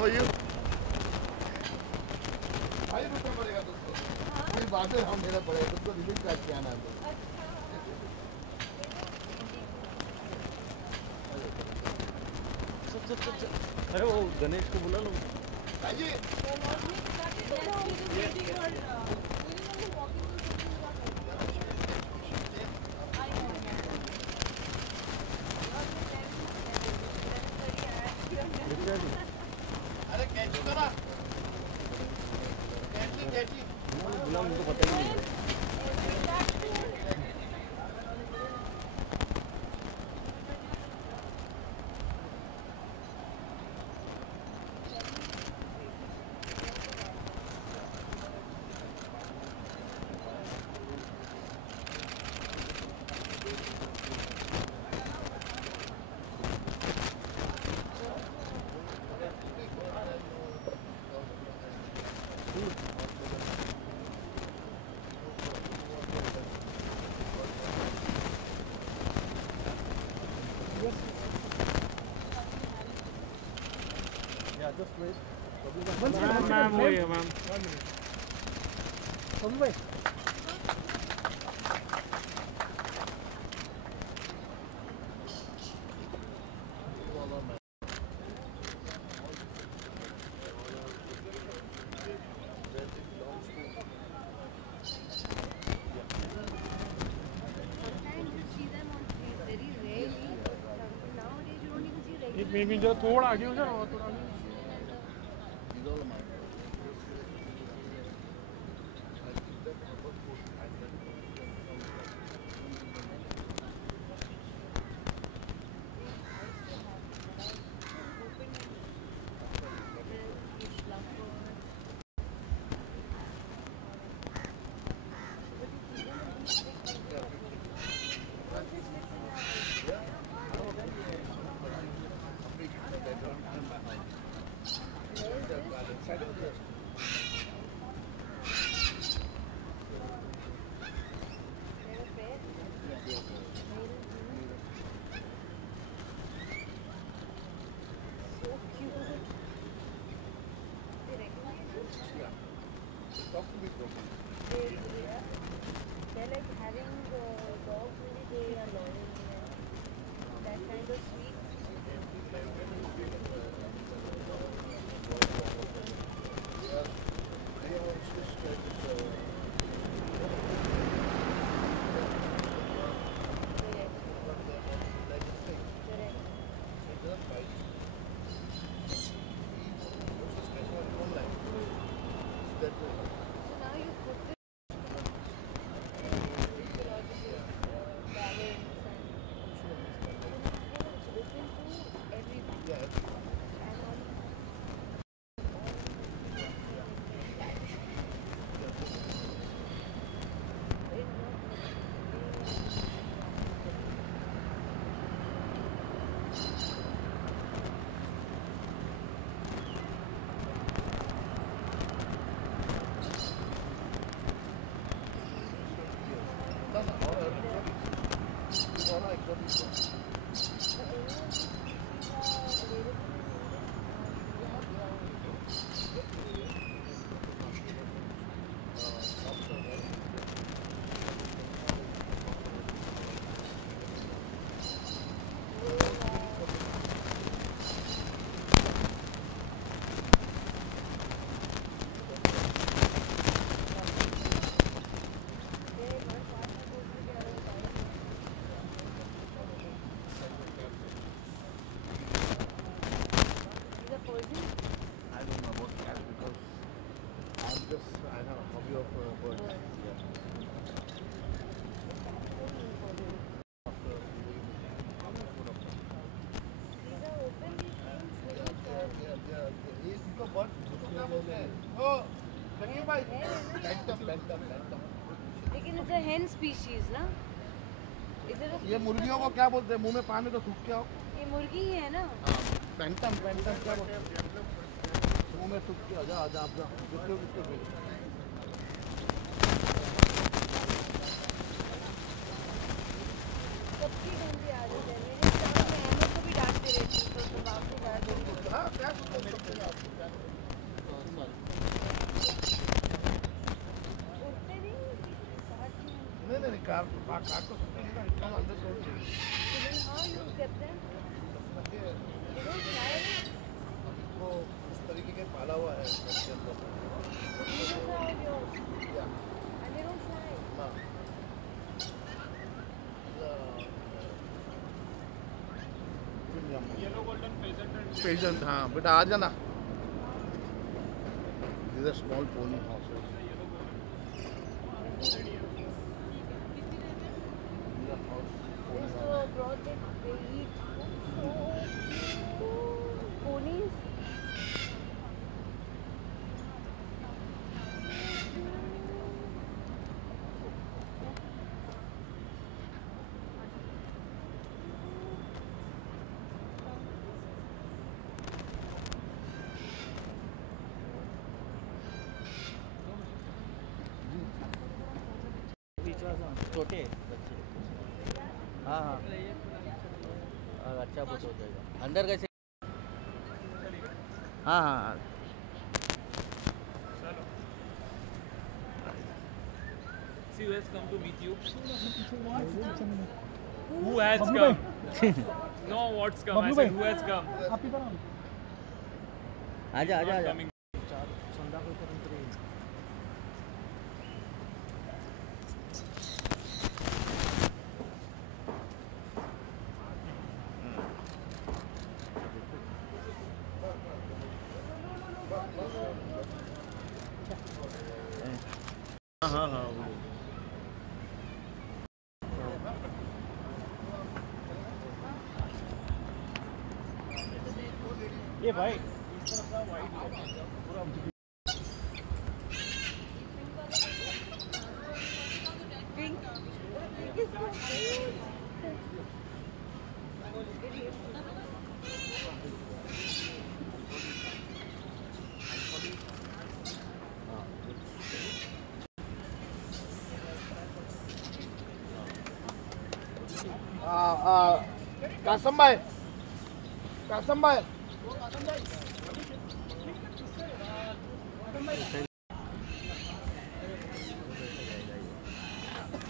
How are you? 5 रुपये पड़ेगा तुमको। कोई बात है, हम मेरा पड़ेगा तुमको रिलीज काट के आना है। अरे वो गणेश को बुला लो। अरे कैची तो ना, कैची बुला, उनको पता ही नहीं है। Yeah, just wait. मैम वही है मैम। एक मे जो थोड़ा आगे हो जाए थोड़ा आगे। They're like having dogs, maybe they are loyal. That kind of sweet. लेकिन इट्स अ हेन स्पीशीज ना? ये मुर्गियों को क्या बोलते हैं? मुंह में पानी तो थूक के आओ। ये मुर्गी ही है ना? पेंटम क्या बोलते हैं? मुंह में थूक के आजा आजा आप कितने सबकी गंदी आदत है। मेरे सामने अहमद को भी डांटते रहती है, तो बाप को डांट देती है। हाँ क्या कार को सकते हैं ना, इतना अंदर छोड़ दो। Then how you get them? They don't fly. वो उस तरीके के पाला हुआ है इसके अंदर। The wheels are all yours. Yeah. And they don't fly. हाँ। येलो गोल्डन पेजेंट पेजेंट, हाँ बेटा आ जाना। These are small pony horses. These are horse pony They're horses. so broad they eat. So cute. Ponies. छोटे बच्चे। हाँ हाँ अच्छा बहुत हो जाएगा। अंदर कैसे? हाँ हाँ See who has come to meet you. Who has come? No, what's come? I said who has come? आजा आजा आजा। Coming. हाँ हाँ ये भाई इस तरफ का वाइट पूरा Pink. Pink is so cute. Qasim भाई, कासम भाई।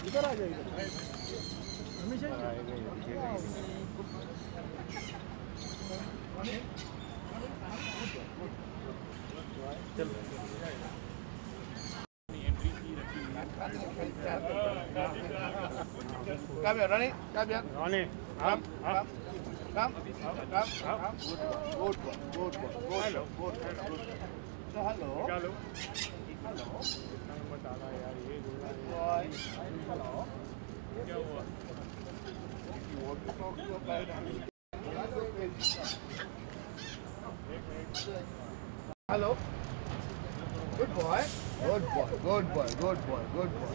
इधर आ जाइए। हमेशा Come here, Ronnie. Come here. Ronnie, Come. Good boy. Good boy. Hello. Good. So hello. Hello Hello. बताना यार ये Boy. Hello. क्या हुआ? You want to talk to a guy? Hello. Good boy. Good boy. Good boy. Good boy. Good boy.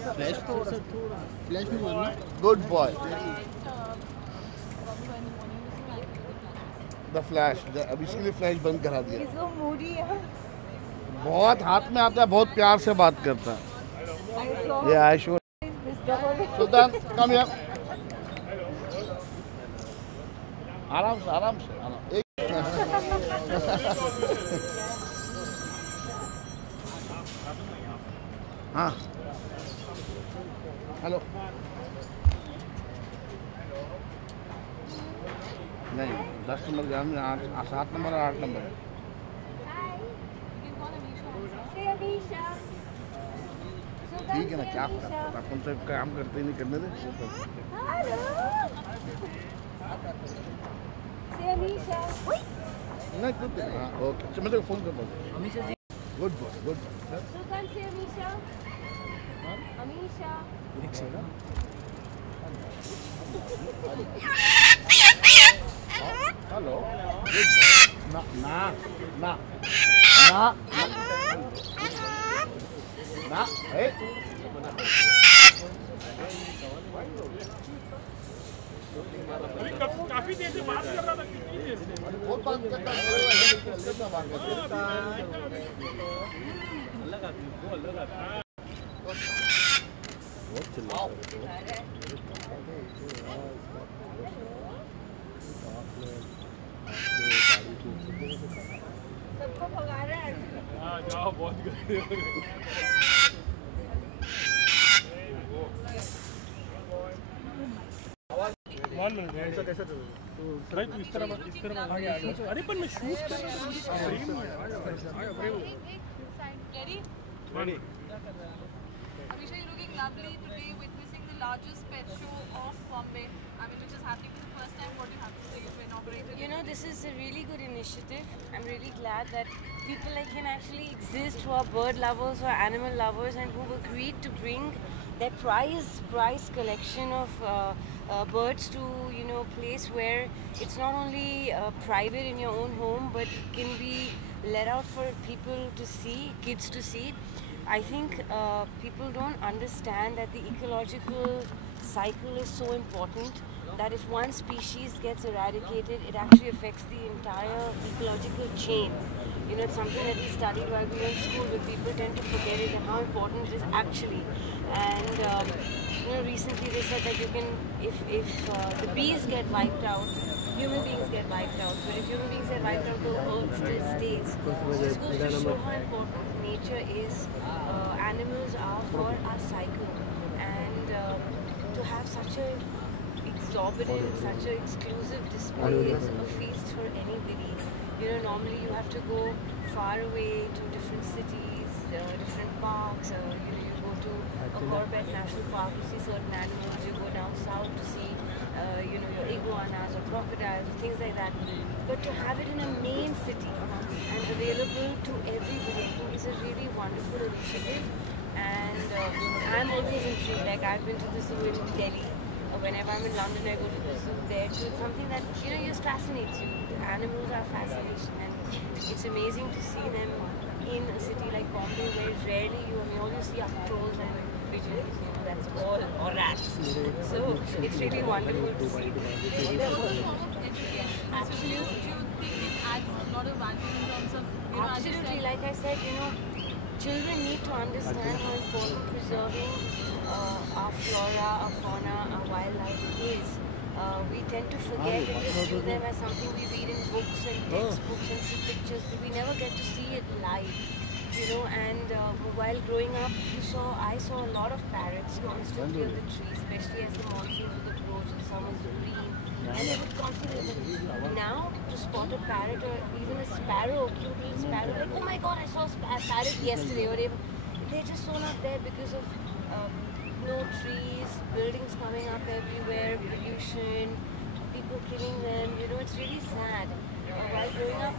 Flash flash नहीं मारना। Good boy. The flash. अब इसके लिए फ्लैश बंद करा दिया। He's so moody. बहुत हाथ में आता है, बहुत प्यार से बात करता है। I saw Yeah, I sure. his Sultan, come here. आराम से, आराम से, आराम। एक हाँ। हेलो। नहीं, 10 नंबर ग्राम में 7 नंबर और 8 नंबर। Say Anisha. ठीक है ना, क्या फर्क पड़ता है, अपन तो काम करते ही नहीं, करने दे। Hello. Say Anisha. नहीं कुछ नहीं, हाँ ओके, चल मैं तेरे को फोन करता हूँ। Good boy, good boy. Sultan, say Anisha. Anisha. Hello, good boy. ना ना ना ना ना, ए काफी देर से बात कर रहा था, कितनी देर से? बहुत बात करता है, सबको भगा रहा है। हाँ जाओ, बहुत गए। कैसा कैसा चल भाई तू इस तरह आगे आ जा। अरे पर मैं शूट कर रहा हूँ, फ्रेम नहीं है। आगे frame Ready? Ready Abhisha, you're looking lovely today, witnessing the largest pet show of Bombay. I mean, which is happening for the first time. What do you have to say? You've inaugurated You it. know, this is a really good initiative. I'm really glad that people like him actually exist who are bird lovers or animal lovers and who've agreed to bring their prize collection of birds to, you know, place where it's not only private in your own home but can be let out for people to see, kids to see. I think people don't understand that the ecological cycle is so important, that if one species gets eradicated, it actually affects the entire ecological chain. You know, it's something that we studied while we were in school, but people tend to forget it and how important it is actually. And you know, recently they said that you can, if the bees get wiped out, human beings get wiped out. But if human beings get wiped out, the earth still stays. So this goes to show how important nature is. Animals are for our cycle, and to have such a exorbitant, such an exclusive display is a feast for anybody. You know, normally you have to go far away to different cities, different parks. You know, you go to a Corbett National Park to see certain animals. You go down south to see, you know, your iguanas or crocodiles or things like that. But to have it in a main city and available to everybody, I think is a really wonderful initiative. And I'm always intrigued. Like, I've been to the zoo in Delhi. Whenever I'm in London, I go to the zoo there too. It's something that, you know, just fascinates you. Animals are fascination, and it's amazing to see them in a city like Bombay, where rarely all you see are crows and pigeons. You know, that's all, or rats. So it's really wonderful to see. It's also a form of education. Absolutely. Do you think it adds a lot of value in terms of, you know, as you Absolutely, said, like I said, you know, children need to understand how important preserving our flora, our fauna, our wildlife is. We tend to forget and just view them as something we read in books and textbooks and see pictures, but we never get to see it live. You know, and while growing up, I saw a lot of parrots constantly on the tree, especially as the monsoons would approach, the summers would green, and they would constantly. Now, to spot a parrot or even a sparrow, cute little sparrow, like, oh my God, I saw a parrot yesterday, or they're just so not there because of no trees, buildings coming up everywhere, pollution, people killing them. You know, it's really sad. While growing up,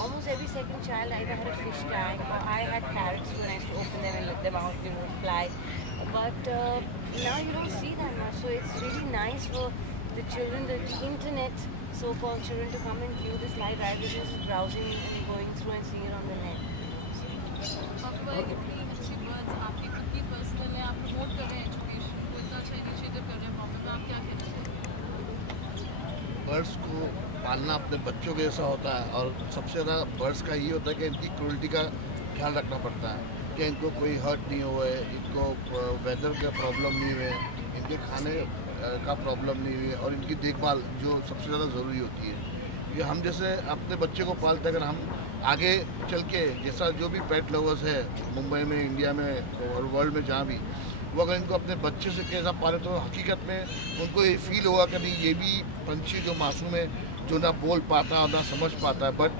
almost every second child either had a fish tank or I had parrots when I used to open them and let them out, you know, fly. But now you don't see that much, so it's really nice for the children, the internet, so-called children, to come and view this live rather than just browsing and going through and seeing it on the net. आपको इतनी अच्छी birds आपकी खुद की personal है, आप promote कर रहे हैं एजुकेशन को, इतना अच्छा इनिशिएटिव कर रहे हैं बॉम्बे में, आप क्या कहना चाहेंगे? बर्ड्स को पालना अपने बच्चों के जैसा होता है, और सबसे ज़्यादा बर्ड्स का ये होता है कि इनकी क्रूल्टी का ख्याल रखना पड़ता है कि इनको कोई हर्ट नहीं हुए, इनको वेदर का प्रॉब्लम नहीं हुए, इनके खाने का प्रॉब्लम नहीं हुई, और इनकी देखभाल जो सबसे ज़्यादा ज़रूरी होती है। ये हम जैसे अपने बच्चे को पालते हैं, अगर हम आगे चल के जैसा जो भी पेट लवर्स है मुंबई में, इंडिया में और वर्ल्ड में जहाँ भी, वो अगर इनको अपने बच्चे से कैसा पाले तो हकीकत में उनको ये फील होगा कि नहीं, ये भी पंछी जो मासूम है, जो ना बोल पाता और ना समझ पाता है, बट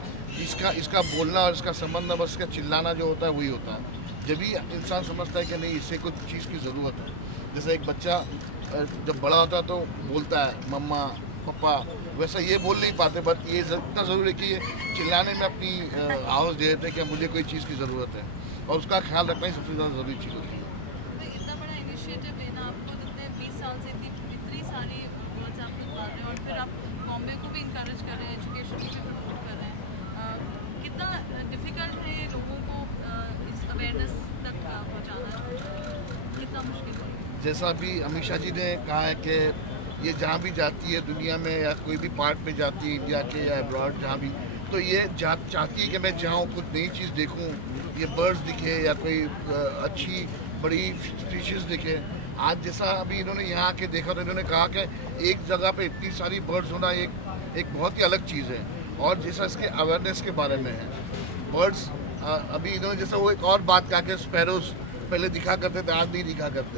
इसका बोलना और इसका समझना, बस इसका चिल्लाना जो होता है वही होता है। जब भी इंसान समझता है कि नहीं, इससे कुछ चीज़ की ज़रूरत है। जैसे एक बच्चा जब बड़ा होता है तो बोलता है मम्मा पापा, वैसा ये बोल नहीं पाते, बट ये इतना ज़रूरी है कि ये चिल्लाने में अपनी आवाज़ दे देते हैं कि मुझे कोई चीज़ की ज़रूरत है, और उसका ख्याल रखना ही सबसे ज़्यादा ज़रूरी चीज़ होती है। तो इतना बड़ा इनिशिएटिव लेना, आपको जितने 20 साल से इतनी सारी बर्ड्स आप पाल रहे हैं, और फिर आप बॉम्बे को भी इंकरेज कर रहे हैं, एजुकेशन को भी प्रमोट कर रहे हैं, कितना डिफ़िकल्ट है लोगों को इस अवेयरनेस तक पहुँचाना, कितना मुश्किल है? जैसा अभी अमीषा जी ने कहा है कि ये जहाँ भी जाती है दुनिया में, या कोई भी पार्ट में जाती है इंडिया के या अब्रॉड जहाँ भी, तो ये चाहती है कि मैं जाऊँ, कुछ नई चीज़ देखूँ, ये बर्ड्स दिखे या कोई अच्छी बड़ी स्पीशीज़ दिखे। आज जैसा अभी इन्होंने यहाँ आके देखा तो इन्होंने कहा कि एक जगह पे इतनी सारी बर्ड्स होना एक बहुत ही अलग चीज़ है, और जैसा इसके अवेयरनेस के बारे में है। बर्ड्स अभी इन्होंने जैसा वो एक और बात कहा कि स्पैरोज पहले दिखा करते थे, आज नहीं दिखा करते,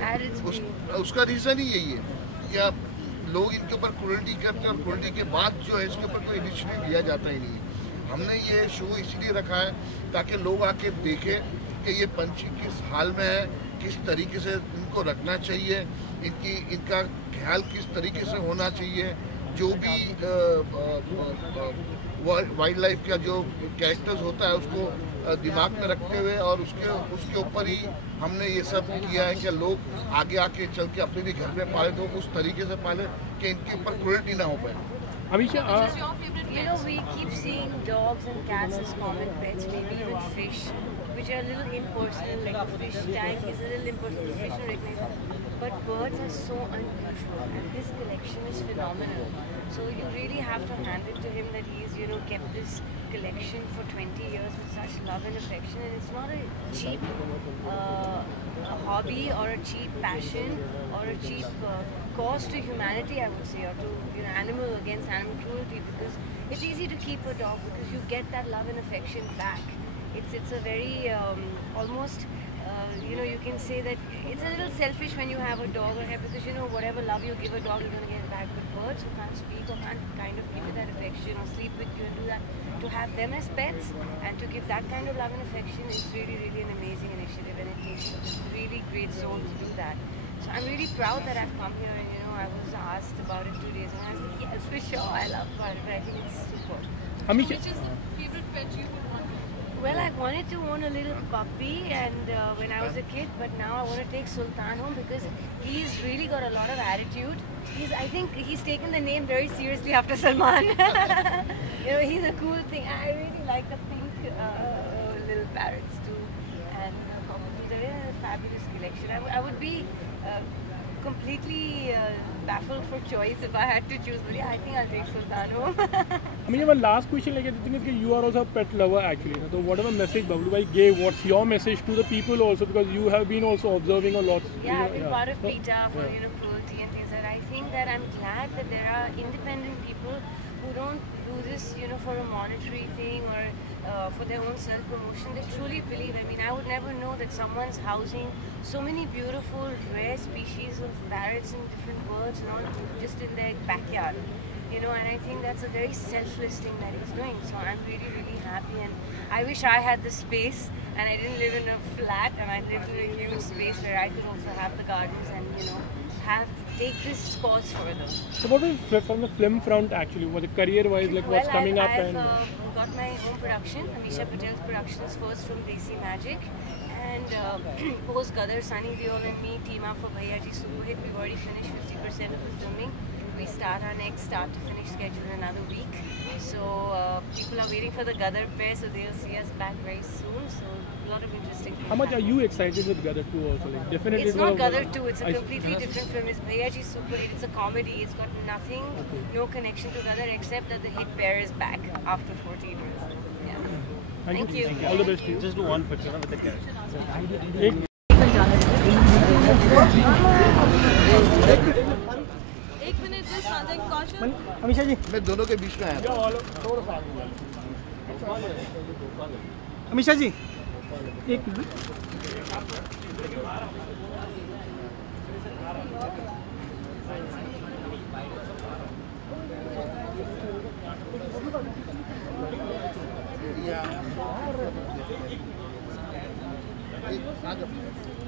उसका रीज़न ही यही है। या लोग इनके ऊपर क्रूरल्टी करते हैं और क्रूरल्टी के बाद जो है इसके ऊपर कोई इनिशिएटिव लिया जाता ही नहीं है। हमने ये शो इसीलिए रखा है ताकि लोग आके देखें कि ये पंछी किस हाल में है, किस तरीके से इनको रखना चाहिए, इनका ख्याल किस तरीके से होना चाहिए। जो भी वाइल्ड लाइफ का जो कैरेक्टर्स होता है उसको दिमाग में रखते हुए और उसके ऊपर ही हमने ये सब किया है कि लोग आगे आके चल के अपने भी घर में पाले तो उस तरीके से पाले कि इनके ऊपर क्रूरल्टी ना हो पाए। Amisha, You know, we keep seeing dogs and cats as common pets, maybe even fish, which are a little impersonal, like the fish tank is a little impersonal, fish are recognizable. But birds are so unusual, and his collection is phenomenal. So you really have to hand it to him that he's, kept this collection for 20 years with such love and affection, and it's not a cheap hobby or a cheap passion or a cheap cost to humanity, I would say, or to animal against animal cruelty, because it's easy to keep a dog because you get that love and affection back. It's a very almost you can say that it's a little selfish when you have a dog or cat because whatever love you give a dog you're going to get back. But birds who can't speak or can't kind of give you that affection or sleep with you and do that, to have them as pets and to give that kind of love and affection is really, really an amazing initiative, and it takes a really great soul to do that. So I'm really proud that I've come here, and I was asked about it 2 days ago and I was like, yes, for sure, I love birds, but I think it's super. Amisha, Which is the favorite pet you would want? Well, I wanted to own a little puppy and when I was a kid, but now I want to take Sultan home because he's really got a lot of attitude. I think he's taken the name very seriously after Salman. He's a cool thing. I really like the pink little parrots too, and they're in a fabulous collection. I would be completely baffled for choice if I had to choose, but yeah, I think I'll take Sultan home. I mean, one last question, like the thing is that you are also a pet lover actually. So whatever message Bablu bhai gave, what's your message to the people also, because you have been also observing a lot. Yeah, I've been part of PETA for cruelty and things like that. I think that I'm glad that there are independent people who don't do this, for a monetary thing or for their own self-promotion. They truly believe. I mean, I would never know that someone's housing so many beautiful, rare species of parrots and different birds and all just in their backyard. And I think that's a very selfless thing that he's doing. So I'm really, really happy, and I wish I had the space and I didn't live in a flat and I lived in a huge space where I could also have the gardens and, take this cause further. So what is from the film front actually? Was it career-wise, like what's coming up? I've got my own production, Amisha Patel's Productions, first from Desi Magic, and post Gadar, Sunny Deol and me team up for Bhaiya Ji Super Hit. We've already finished 50% of the filming. We start our next start to finish schedule in another week. So people are waiting for the Gadar pair, so they'll see us back very soon. So a lot of interesting things. How much are you excited with Gadar 2 also? Like, definitely it's not Gadar 2, it's a completely different film. It's Bhaiya Ji Super Hit, it's a comedy. It's got nothing, no connection to Gadar except that the hit pair is back after 14 years. Yeah. Thank you. All the best to you. Just do one picture with the cat. एक minute just राजा कौशल Amisha ji. मैं दोनों के बीच में आया था। Amisha ji. एक minute.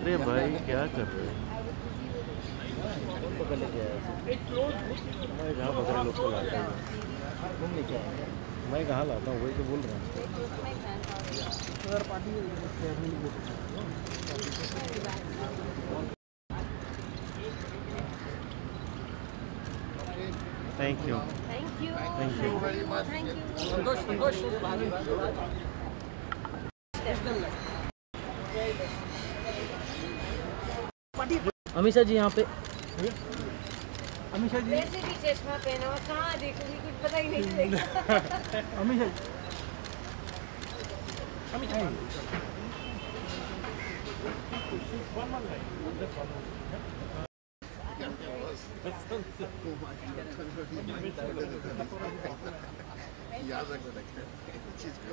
अरे भाई क्या कर रहे हैं? पकड़ लेके आया मैं कहाँ पकड़े लोग को लाता हूँ? मैं कहाँ लाता हूँ? वही तो बोल रहा हूँ। Thank you. Thank you. Thank you. Thank you. Amisha जी यहाँ पे Amisha ji. वैसे भी चश्मा पहना हुआ कहाँ देखूंगी, कुछ पता ही नहीं चलेगा। Amisha ji. याद रखना चीज को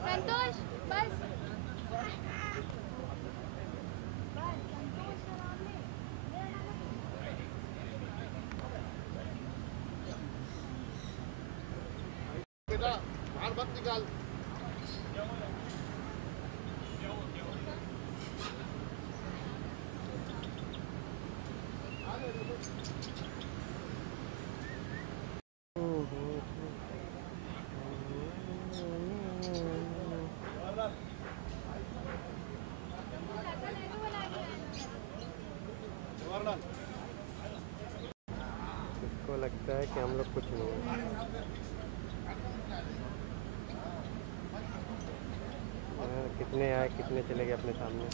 संतोष बस बेटा बाहर मत निकाल। इसको लगता है कि हम लोग कुछ नहीं है। कितने आए कितने चले गए अपने सामने।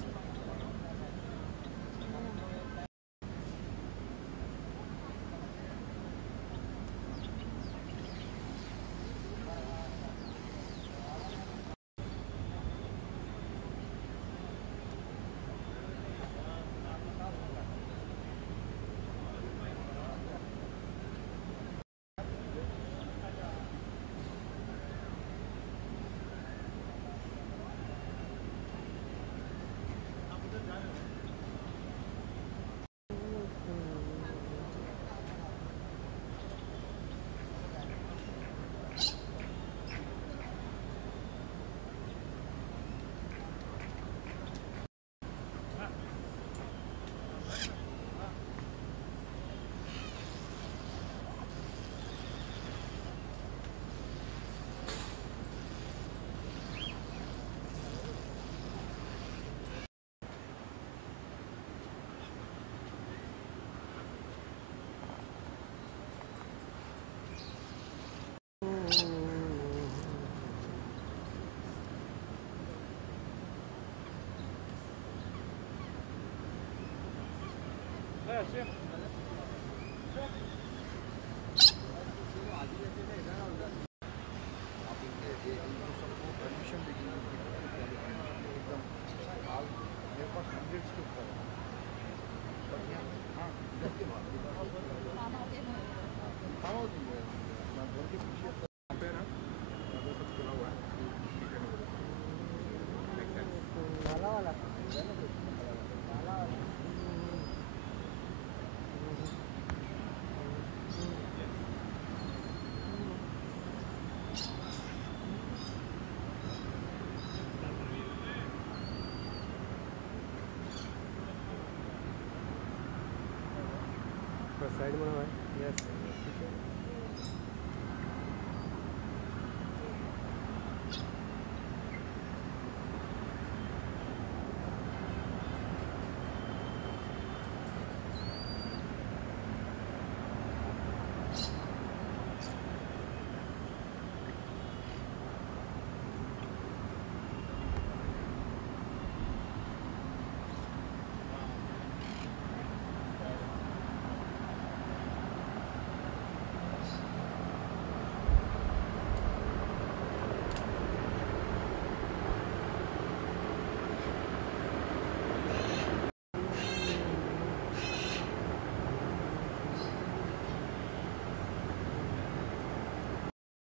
साइड में है। यस